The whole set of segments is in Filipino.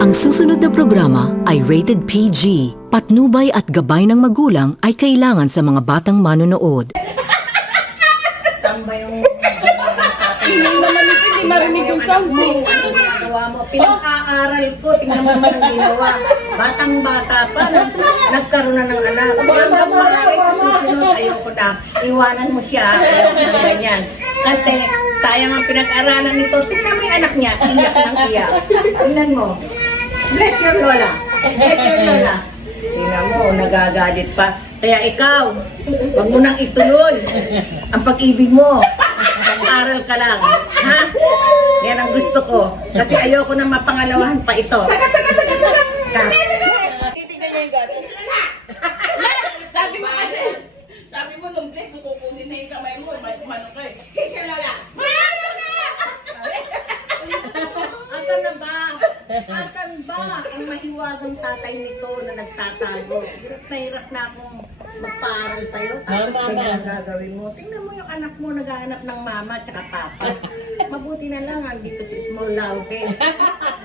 Ang susunod na programa ay rated PG. Patnubay at gabay ng magulang ay kailangan sa mga batang manonood. Saan ba yung hindi marinig yung sound mo? Ginagawa mo. Pinag-aaral ko. Tingnan mo naman ang ginawa. Batang-bata pa. Nagkaroon na ng anak. Hanggang maaari sa susunod, ayoko na. Iwanan mo siya. Ayoko na ganyan. Kasi sayang ang pinag-aralan nito. Tingnan mo yung anak niya. Iyak ng iyak. Tingnan mo. Bless your Lola. Bless your Lola. Tingnan mo, nagagalit pa. Kaya ikaw, wag mo nang ituloy ang pag-ibig mo. Mag-aral ka lang. Ha? Yan ang gusto ko. Kasi ayoko na mapangalawahan pa ito. Titignan niya yung gabi. Sabi mo kasi, sabi mo nung place, kukunin na yung kamay mo, may kumano ka eh. Kiss your Lola. Asan na ba? Asan ba ang mahiwagang tatay nito na nagtatago? Hirap na hirap na akong magpaaral sa'yo. Tapos ganyan ang gagawin mo. Tingnan mo yung anak mo naghahanap ng mama at papa. Mabuti na lang andito si Small Laude.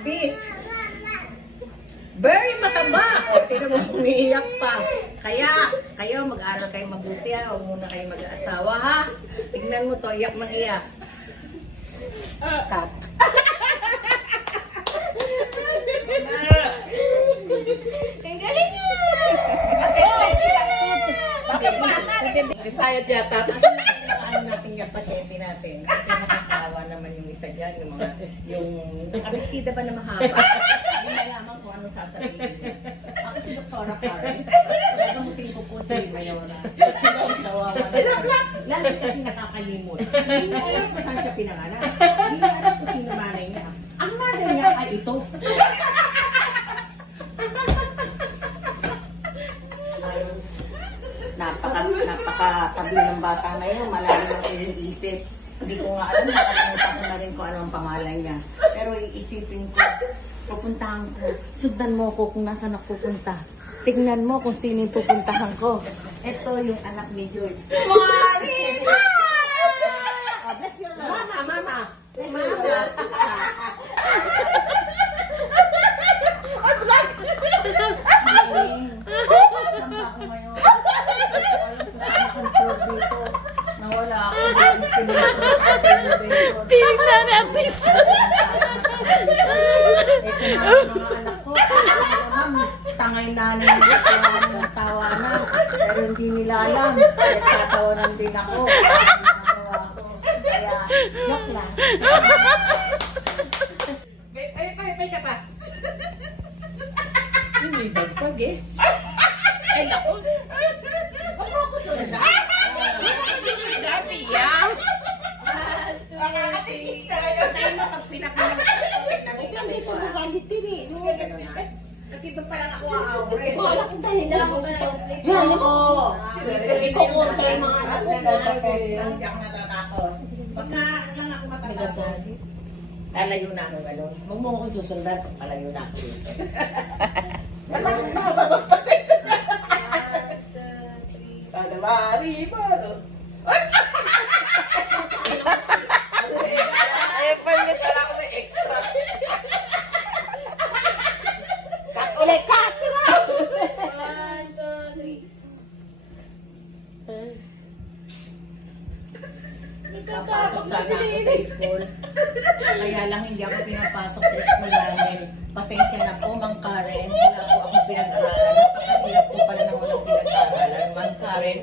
This. Very mataba. O, tingnan mo umiiyak pa. Kaya, kayo mag-aral kayo mabuti ha. Huwag muna kayo mag-aasawa ha. Tingnan mo to, iyak ng iyak. Cut. Ang galing niya! Bakit bata? Sayad yata. Ano natin yung pasyente natin? Kasi nakakawa naman yung isa dyan, yung nakabestida ba na mahaba? Hindi nalaman kung ano sasabihin niya. Ako si Dr. Karen. Nagamutin ko po si Mayora. Sawawa na. Lagi kasi nakakalimot. Hindi niya alam kung saan siya pinangalan. Hindi niya alam kung sino nanay niya. Ang nanay niya ay ito. Napakatabi ng bata na yun, malalim ang iniisip. Hindi ko nga alam, nakalimutan ko na rin kung ano ang pangalan niya. Pero iisipin ko, pupuntahan ko, sundan mo ko kung nasaan ako pupunta. Tignan mo kung sino yung pupuntahan ko. Ito yung anak ni George. Marina! Bless your Lord. Mama! Bless your Lord. Saan ba ako ngayon? Dito. Nawala ako dito. Tingnan natin sa... Ito na ang mga anak ko. Tangay nanay nila. Tawa na. Pero hindi nila alam. Kaya tatawanan din ako. Ginagawa ko. Kaya joke lang. Ay ka pa. Hindi ba pa, guess? Ay, lakos. Huwag mo ako sundan. Sabi yan. Nakakatingin tayo. Tayo na pag pinakulang. Dito mo kalit din eh. Ganun na. Kasi doon pa lang ako aawin. Wala kong dahil na ako sa Yan ako. Iko-kontra yung mga anak ko. Hindi ako natatakos. Pagka lang ako matatakos, lalayo na ako gano'n. Huwag mo akong susundan pag palayo na ako. Malakas na babagpasay. Para mariba, no? Ay, palit na ako ng extra. Cut ulit, cut! 1, 2, 3. Papasok sana ako sa school. Kaya lang hindi ako pinapasok sa school namin. Pasensya na po, Mang Karen. Wala po akong pinag-aralan. Napakahirap po pala ng walang pinag-aralan. Mang Karen,